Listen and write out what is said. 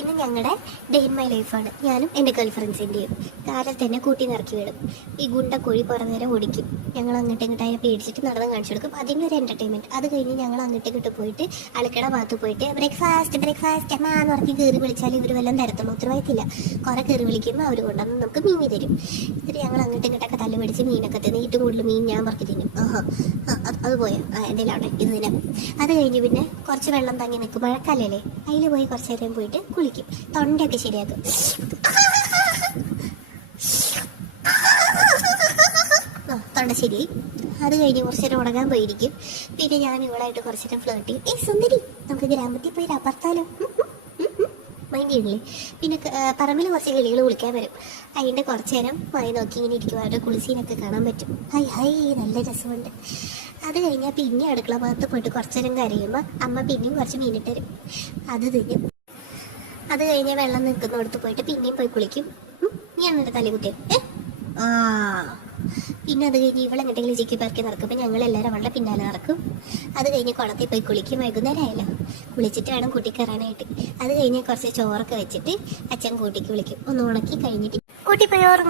ഇന്ന് ഞങ്ങളുടെ day in my ലൈഫാണ്. ഞാനും എൻ്റെ ഗേൾ ഫ്രണ്ട്സിൻ്റെയും കാലത്ത് തന്നെ കൂട്ടി നിറക്കി വിടും. ഈ ഗുണ്ട കോഴി കുറേ നേരം ഓടിക്കും. ഞങ്ങൾ അങ്ങോട്ടും ഇങ്ങോട്ടായി പേടിച്ചിട്ട് നടന്ന് കാണിച്ചു കൊടുക്കും. അതിൻ്റെ ഒരു എൻ്റർടൈൻമെൻറ്റ്. അത് കഴിഞ്ഞ് ഞങ്ങൾ അങ്ങോട്ടും ഇങ്ങോട്ട് പോയിട്ട് അടുക്കള ഭാഗത്ത് പോയിട്ട് ബ്രേക്ക്ഫാസ്റ്റ് അമ്മ എന്ന് പറഞ്ഞ് കയറി വിളിച്ചാൽ ഇവർ വല്ലതും തരത്തുള്ളൂ. ഉത്തരവാദിത്തില്ല. കുറേ കയറി വിളിക്കുമ്പോൾ അവർ കൊണ്ടുവന്ന് നമുക്ക് മീൻ തരും. എന്നിട്ട് ഞങ്ങൾ അങ്ങോട്ടും ഇങ്ങോട്ടൊക്കെ തല്ല് പിടിച്ച് മീനൊക്കെ തിന്ന് ഏറ്റവും കൂടുതൽ മീൻ ഞാൻ പറക്കി തിന്നും. അത് പോയോ എന്തെങ്കിലും അവിടെ ഇത് തന്നെ. അത് കഴിഞ്ഞ് പിന്നെ കുറച്ച് വെള്ളം തങ്ങി നിൽക്കും. മഴക്കാലല്ലേ, അതിൽ പോയി കുറച്ച് നേരം പോയിട്ട് കുളിക്കും. തൊണ്ടയൊക്കെ ശരിയാക്കും. തൊണ്ട ശരി. അത് കഴിഞ്ഞ് കുറച്ച് നേരം ഉണങ്ങാൻ പോയിരിക്കും. പിന്നെ ഞാൻ ഇവളായിട്ട് കുറച്ച് നേരം ഫ്ലേർട്ട് ചെയ്യും. സുന്ദരി, നമുക്ക് ഗ്രാമത്തിൽ പോയി അപ്പർത്താലോ, മൈൻഡ് ചെയ്യണില്ലേ? പിന്നെ പറമ്പിൽ കുറച്ച് കിളികൾ കുളിക്കാൻ വരും. അതിൻ്റെ കുറച്ച് നേരം മായി നോക്കി ഇങ്ങനെ ഇരിക്കും. അവരുടെ കുളിസീനൊക്കെ കാണാൻ പറ്റും. ഹൈ നല്ല രസമുണ്ട്. അത് കഴിഞ്ഞാൽ പിന്നെ അടുക്കള ഭാഗത്ത് പോയിട്ട് കുറച്ച് നേരം കരയുമ്പോൾ അമ്മ പിന്നെയും കുറച്ച് മീനിട്ട് തരും. അത് തിന്നും. അത് കഴിഞ്ഞ് വെള്ളം നിൽക്കുന്നിടത്ത് പോയിട്ട് പിന്നെയും പോയി കുളിക്കും. ഞാൻ എൻ്റെ തലകുത്തിയോ പിന്നെ അത് കഴിഞ്ഞ് ഇവളെങ്ങോട്ടെങ്കിലും ചിക്കി പറക്കി നടക്കുമ്പോൾ ഞങ്ങളെല്ലാവരും അവളുടെ പിന്നാലെ നടക്കും. അത് കഴിഞ്ഞ് കുളത്തിൽ പോയി കുളിക്കും. വൈകുന്നേരം ആയല്ലോ, കുളിച്ചിട്ട് വേണം കൂട്ടി കയറാനായിട്ട്. അത് കഴിഞ്ഞ് കുറച്ച് ചോറൊക്കെ വെച്ചിട്ട് അച്ഛൻ കൂട്ടിക്ക് വിളിക്കും. ഒന്ന് ഉണക്കി കഴിഞ്ഞിട്ട് കൂട്ടി പോയി ഓർമ്മ